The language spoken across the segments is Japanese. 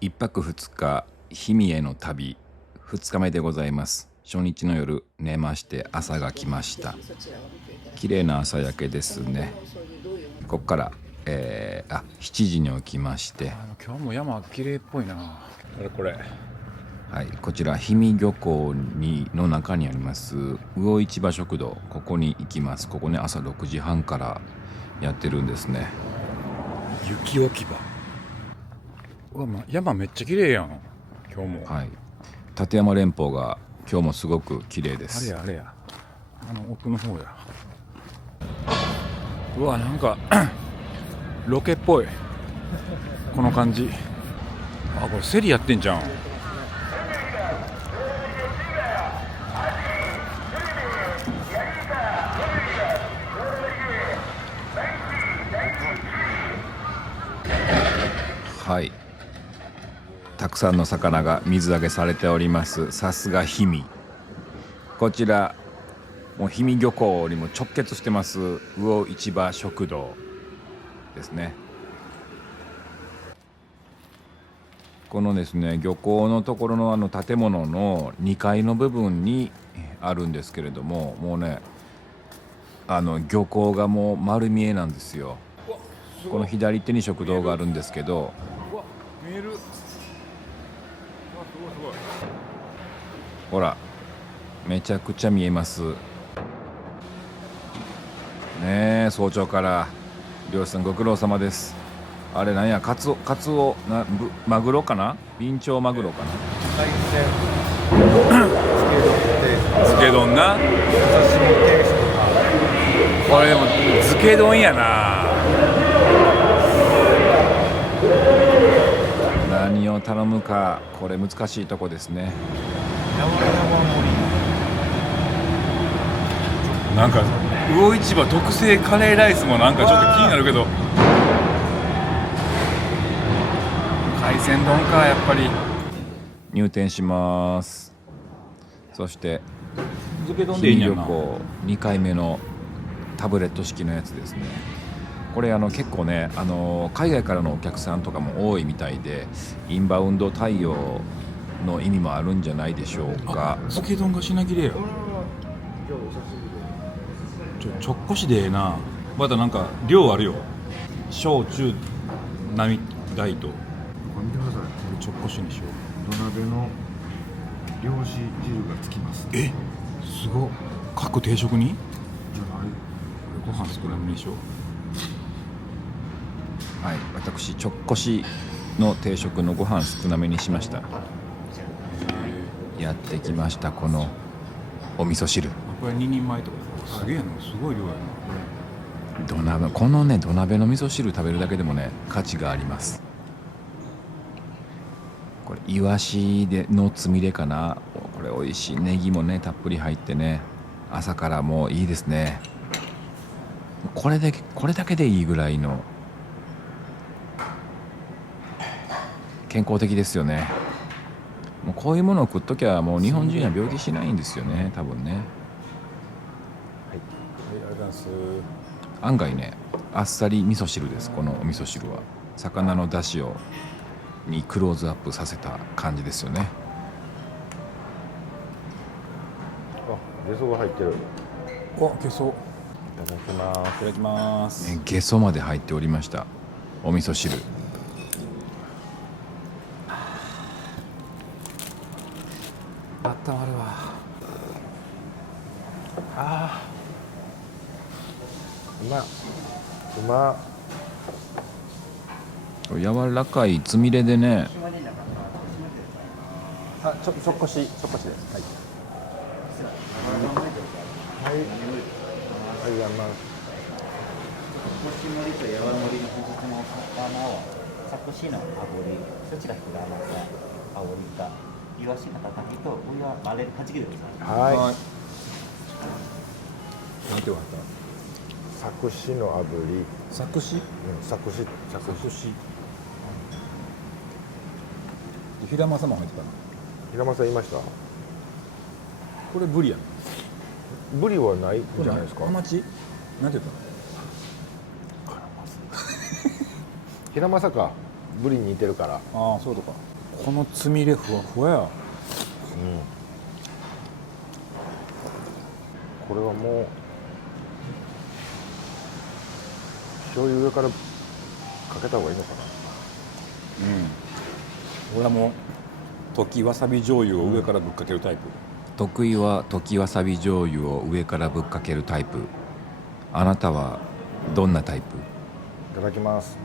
一泊二日氷見への旅2日目でございます。初日の夜寝まして朝が来ました。綺麗な朝焼けですね。ここから、7時に起きまして、今日も山綺麗っぽいな。これはい、こちら氷見漁港の中にあります魚市場食堂、ここに行きます。ここね、朝6時半からやってるんですね。雪置き場。うわ、山めっちゃ綺麗やん今日も。はい、立山連峰が今日もすごく綺麗であれす。や奥の方や。うわ、なんかロケっぽいこの感じ。これセリやってんじゃん。はい、たくさんの魚が水揚げされております。さすが氷見。こちらもう氷見漁港にも直結してます魚市場食堂ですね。このですね、漁港のところの建物の2階の部分にあるんですけれども、もうね、漁港がもう丸見えなんですよ。この左手に食堂があるんですけど、うわ、見える。うわ、すごいすごい。ほらめちゃくちゃ見えますね。早朝から漁師さんご苦労様です。あれなんや、カツオマグロかな、ビンチョウマグロかな。海鮮漬け丼な。お刺身定食がこれでも漬け丼やな。何を頼むか、これ難しいとこですね。山盛なんか魚市場特製カレーライスもなんかちょっと気になるけど、海鮮丼かやっぱり。入店します。そして漬け丼氷見でいいんやな。旅行2回目のタブレット式のやつですね。これ結構ね、海外からのお客さんとかも多いみたいで、インバウンド対応の意味もあるんじゃないでしょうか。漬け丼が品切れや。ちょっこしでええな。まだなんか量あるよ。小中並大と。り見てください。ちょっこしにしよう。土鍋の漁師汁がつきます。え、すごっ。各定食にじゃないご飯少なめにしよう。はい、私ちょっこしの定食のご飯少なめにしました。やってきました、このお味噌汁。これ2人前とかすげえな。すごい量やな。土鍋、このね土鍋の味噌汁食べるだけでもね価値があります。これイワシのつみれかな。これ美味しい。ネギもねたっぷり入ってね、朝からもういいですね。これだけでいいぐらいの健康的ですよね。もうこういうものを食っときゃもう日本人は病気しないんですよね、多分ね。はい、ありがとうございます。案外ね、あっさり味噌汁です。このお味噌汁は魚の出汁にクローズアップさせた感じですよね。ゲソが入ってる。お、ゲソ。いただきます。いただきます。ゲソまで入っておりましたお味噌汁。あったまるわ。うま柔らかいつみれでね、ちょっこしです。はい。はい。ありがとうございます。もち盛りとやわ盛りの本日のお魚は、作詞の炙り、そちらひらまさ、炙りか、イワシのたたきと、上はバレルはじきでございます。はい。なんてよかっ作詞の炙り。た。作詞。作詞。平間様入ってたな。平間さん言いました。これブリやん。ブリはないんじゃないですか。ハマチ。なんて言ったの。平間さか。ブリに似てるから。ああそうとか。このつみれふわふわや。これはもう醤油上からかけた方がいいのか俺はもう溶きわさび醤油を上からぶっかけるタイプ。得意は溶きわさび醤油を上からぶっかけるタイプ。あなたはどんなタイプ？いただきます。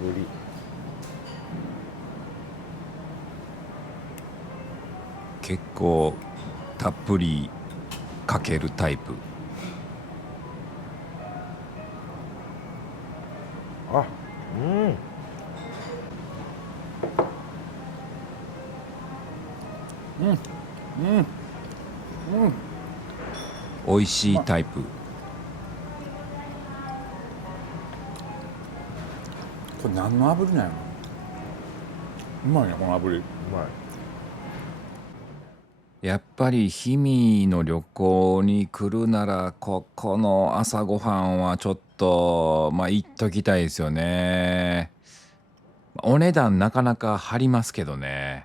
炙り。結構たっぷりかけるタイプ。あ、美味しいタイプ。これ何の炙りなんやろ。うまいねこの炙り。うまい。やっぱり氷見の旅行に来るならここの朝ごはんはちょっと行っときたいですよね。お値段なかなか張りますけどね、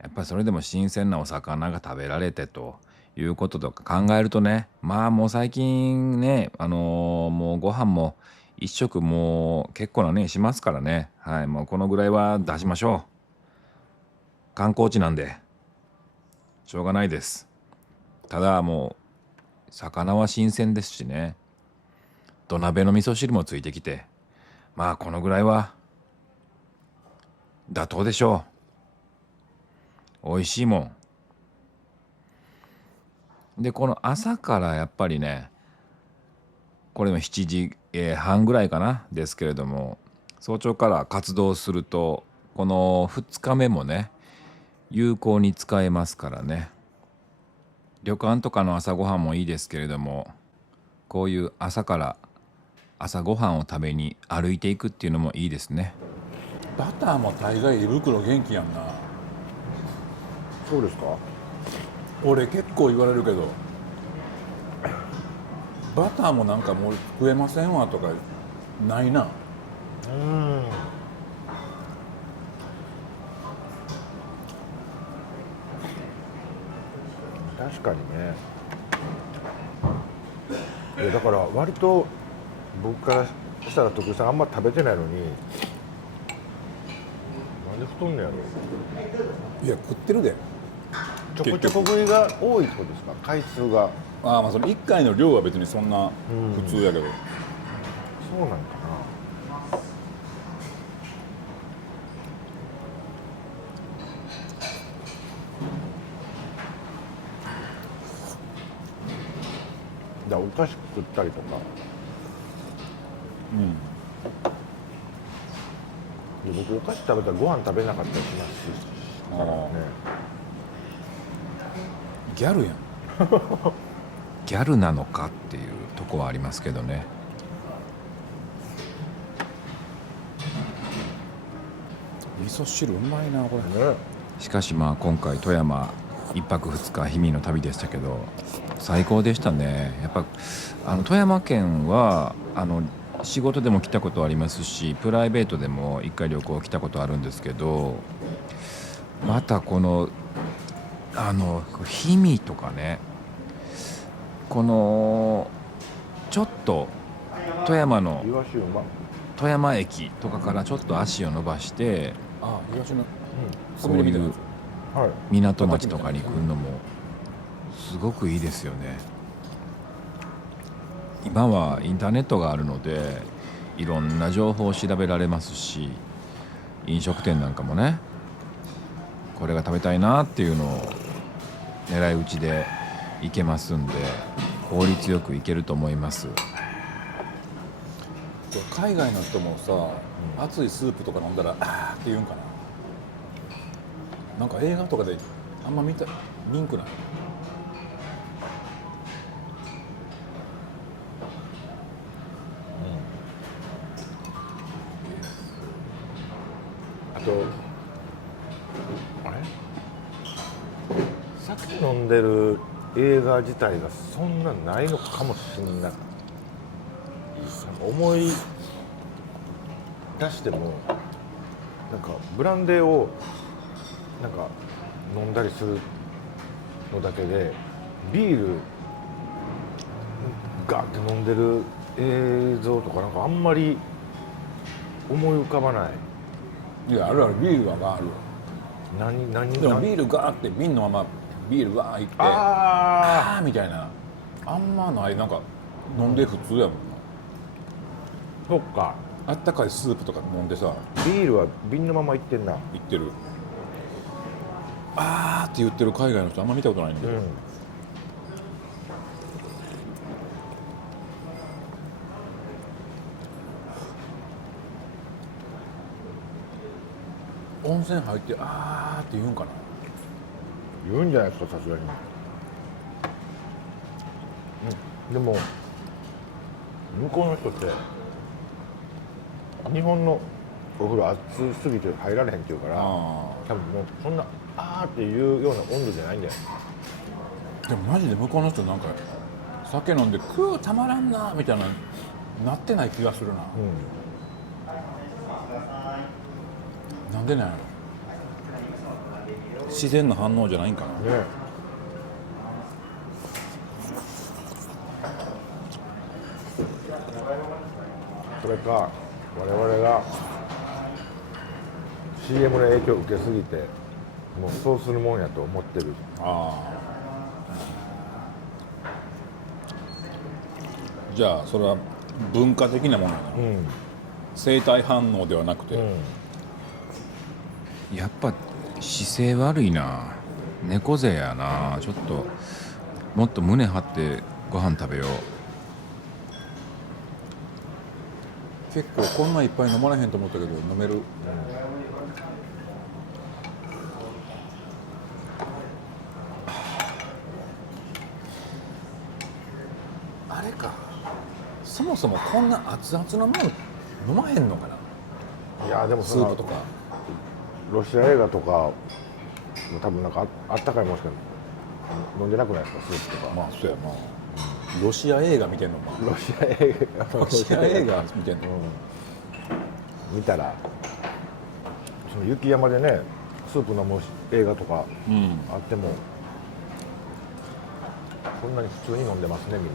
やっぱりそれでも新鮮なお魚が食べられてということとか考えるとね、もう最近ねもうご飯も一食もう結構なねしますからね。はい、もうこのぐらいは出しましょう。観光地なんでしょうがないです。ただもう魚は新鮮ですしね、土鍋の味噌汁もついてきて、このぐらいは妥当でしょう。美味しいもんで、この朝からやっぱりね、これも7時半ぐらいかなですけれども、早朝から活動するとこの2日目もね有効に使えますからね。旅館とかの朝ごはんもいいですけれども、こういう朝から朝ごはんを食べに歩いていくっていうのもいいですね。バターも大概胃袋元気やんな。そうですか。俺結構言われるけど、バターもなんかもう食えませんわとかないな。確かにね。いやだから割と僕からしたら徳井さんあんま食べてないのに、なんで太んねやろ。いや食ってるで。ちょこちょこ食いが多いってことですか、回数が。その1回の量は別にそんな普通やけど、そうなんかな。お菓子食ったりとか、僕お菓子食べたらご飯食べなかったりしますからね。ギャルやん。ギャルなのかっていうとこはありますけどね。味噌汁うまいなこれね。しかし今回富山1泊2日氷見の旅でしたけど最高でしたね。やっぱ富山県は仕事でも来たことありますし、プライベートでも1回旅行来たことあるんですけど、またこの氷見とかね、このちょっと富山のイワシうま。富山駅とかからちょっと足を伸ばして、イワシのこういうはい。港町とかに来るのもすごくいいですよね。今はインターネットがあるのでいろんな情報を調べられますし、飲食店なんかもねこれが食べたいなっていうのを狙い撃ちで行けますんで、効率よく行けると思います。海外の人もさ、熱いスープとか飲んだらあーって言うんかな。なんか映画とかであんま見んくない？あとあれ酒飲んでる映画自体がそんなないのかもしれない。思い出してもなんかブランデーをなんか飲んだりするのだけでビールガーって飲んでる映像とかなんかあんまり思い浮かばない。いやあるある、ビールがある。何でもビールガーって瓶のままビールガーいってああーみたいなあんまない。なんか飲んで普通やもんな。そっか、あったかいスープとか飲んでさビールは瓶のままいってんな。いってる。あーって言ってる海外の人あんま見たことないんだけど、温泉入ってあーって言うんかな。言うんじゃないですか、さすがに。でも向こうの人って日本のお風呂熱すぎて入られへんって言うから、あ多分もうそんなあーっていうような温度じゃないんだよ。ーでもマジで向こうの人なんか酒飲んでくーたまらんなみたいななってない気がするな。なんでなんやろ。自然な反応じゃないんかな。ね。それか我々が CM の影響を受けすぎてもうそうするもんやと思ってる。ああ、じゃあそれは文化的なものなの、生態反応ではなくて、やっぱ姿勢悪いな。猫背やな。ちょっともっと胸張ってご飯食べよう。結構こんないっぱい飲まれへんと思ったけど飲める、あれか、そもそもこんな熱々のもの飲まへんのかな。いやでもスープとかロシア映画とか多分なんかあったかいもんしか飲んでなくないですか、スープとか。まあそうやな、ロシア映画見てんのか。ロシア映画ロシア映画見てんの、見たらその雪山でねスープ飲む映画とかあっても、そんなに普通に飲んでますねみ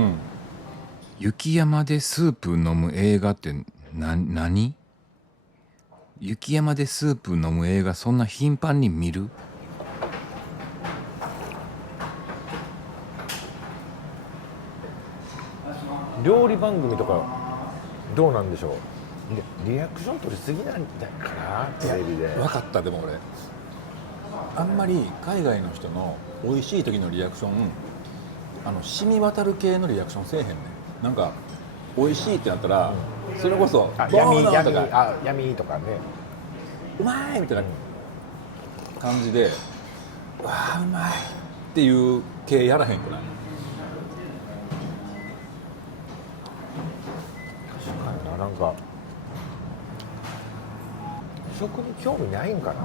んな。雪山でスープ飲む映画って何？雪山でスープ飲む映画そんな頻繁に見る？料理番組とかどうなんでしょう。リアクション取りすぎなんだかな、テレビで。分かった。でも俺あんまり海外の人の美味しい時のリアクション染み渡る系のリアクションせえへんねん。なんか美味しいってなったら、それこそあ、ボーノ闇とか闇とかね。うまいみたいな感じで、わあうまいっていう系やらへんくない？確かにな。なんか食に興味ないんかな。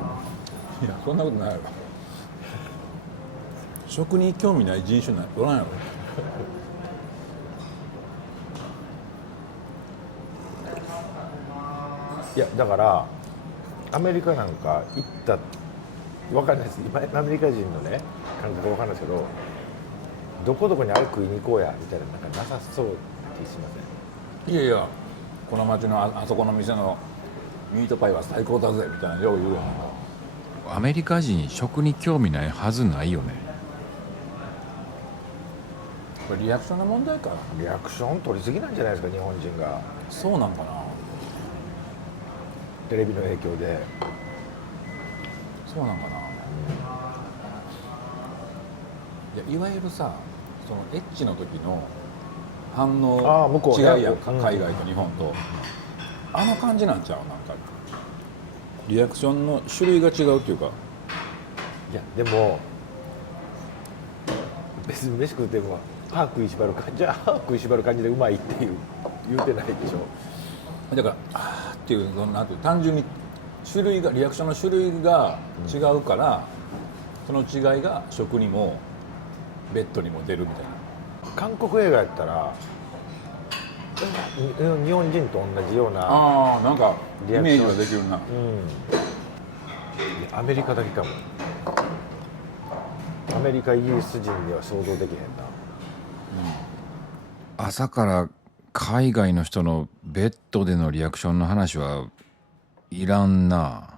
いやそんなことないやろ。食に興味ない人種ないおらんやろ。いやだからアメリカなんか行ったわかんないです。今アメリカ人のね感覚わかんないですけど、どこどこにあれ食いに行こうやみたいななんかなさそうな気しません？いやいや、この町のあそこの店のミートパイは最高だぜみたいなよう言うよ。アメリカ人食に興味ないはずないよね。これリアクションの問題か。リアクション取りすぎなんじゃないですか、日本人が。そうなんかな。テレビの影響で。そうなんかな。いやいわゆるさ、そのエッチの時の反応向こうね違いやんか、海外と日本と、あの感じなんちゃう。なんかリアクションの種類が違うっていうか。いやでも別に飯食うても歯食いしばる感じ、歯食いしばる感じでうまいっていう言うてないでしょ。だからあーっていう、そのなんていう、単純に種類が、リアクションの種類が違うから、その違いが食にもベッドにも出るみたいな。韓国映画やったら日本人と同じような、ああなんかイリアクションメージはできるな。アメリカだけかも。アメリカイギリス人には想像できへんな。朝から海外の人のベッドでのリアクションの話はいらんな。